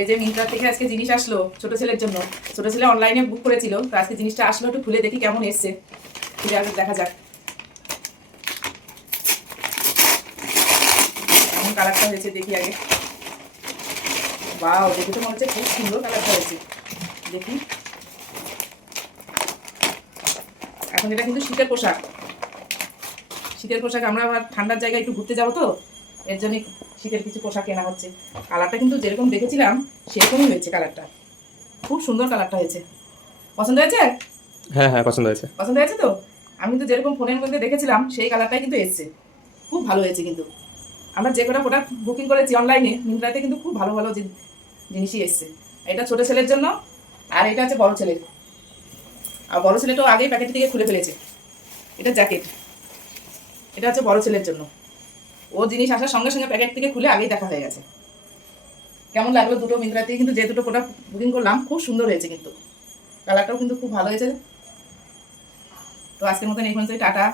এই যে মিন্ত্রা থেকে আজকে জিনিস আসলো ছোট ছেলের জন্য। ছোট ছেলে অনলাইনে বুক করেছিল, তো আজকে জিনিসটা আসলো, একটু খুলে দেখি কেমন এসছে। খুলে আগে দেখা যাক কেমন কালারটা হয়েছে, দেখি আগে। বাও, দেখে তো মনে হচ্ছে খুব সুন্দর কালারটা হয়েছে। দেখি, এখন এটা কিন্তু শীতের পোশাক। শীতের পোশাক, আমরা আবার ঠান্ডার জায়গায় একটু ঘুরতে যাবো, তো এর জন্য শীতের কিছু পোশাক কেনা হচ্ছে। কালারটা কিন্তু যেরকম দেখেছিলাম সেরকমই হয়েছে কালারটা। খুব সুন্দর কালারটা হয়েছে। পছন্দ হয়েছে? হ্যাঁ হ্যাঁ, পছন্দ হয়েছে। পছন্দ হয়েছে তো। আমি কিন্তু যেরকম ফোনের মধ্যে দেখেছিলাম সেই কালারটাই কিন্তু এসছে। খুব ভালো হয়েছে কিন্তু। আমরা যে কটা প্রোডাক্ট বুকিং করেছি অনলাইনে, মিন্ত্রাতে কিন্তু খুব ভালো ভালো জিনিসই এসছে। এটা ছোট ছেলের জন্য, আর এটা হচ্ছে বড় ছেলের। আর বড় ছেলেটাও আগেই প্যাকেট থেকে খুলে ফেলেছে। এটা জ্যাকেট, এটা হচ্ছে বড় ছেলের জন্য। ও জিনিস আসার সঙ্গে সঙ্গে প্যাকেট থেকে খুলে আগেই দেখা হয়ে গেছে। কেমন লাগলো দুটো মিন্ত্রাতে কিন্তু, যে দুটো প্রোডাক্ট বুকিং করলাম খুব সুন্দর হয়েছে কিন্তু। কালারটাও কিন্তু খুব ভালো হয়েছে। তো আজকের মতন এই পর্যন্তই, টাটা।